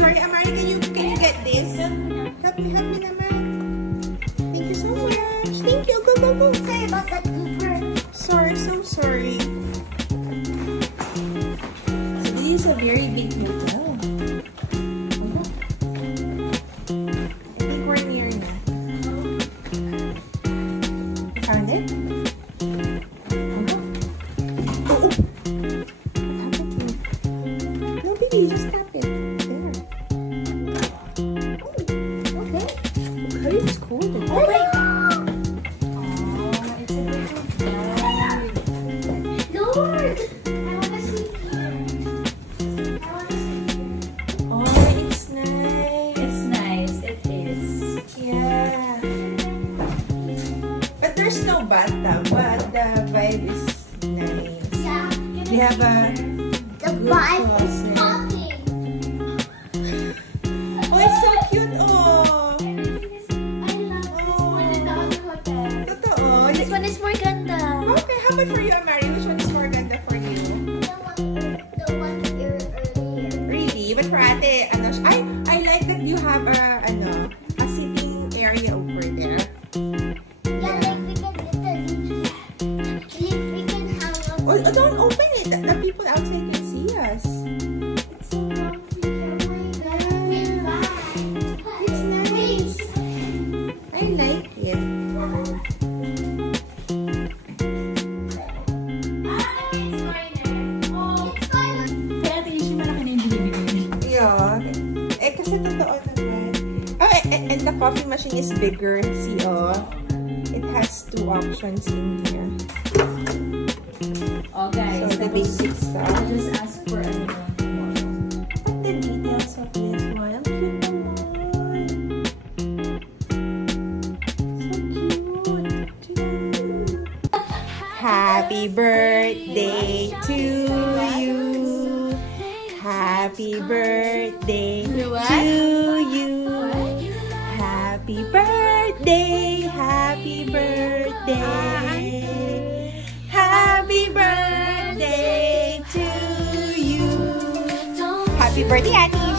Sorry, Amari, can you get this? Help me naman. Thank you so much. Thank you. Go. Sorry about that paper. Sorry, so sorry. So this is a very big hotel. I think we're near na. You found it? Oh. What happened? No, baby, just tap it. It's cool. Oh my god! Oh, it's a little bag. Lord! I wanna sleep here. Oh, it's nice. It's nice. It is. Yeah. But there's no bathtub, but the vibe is nice. Yeah. We have a The good vibe is closet. talking. Oh, it's so cute. Oh. I love this more than the other hotel. Totoo. This one is more ganda. Okay, how about for you, Amari? Which one is more ganda for you? The one here earlier. Really? But for ate, ano, I like that you have a sitting area over there. Yeah, like we can literally, we can hang out. Oh, don't open it. The people outside can see us. It's so comfy. Oh my god. It's back. It's nice. I like it. Kaya tingin siya malaki na yung binibigay. Yeah. Eh, kasi totoo naman. Oh, and the coffee machine is bigger. See, oh. It has 2 options in here. Oh, guys. So, the basic stuff. I'll just ask for ano. What the details of this one? Ang cute naman. So cute. Happy birthday to you. Happy birthday to you. Happy birthday. Happy birthday. Happy birthday to you. Happy birthday, Annie.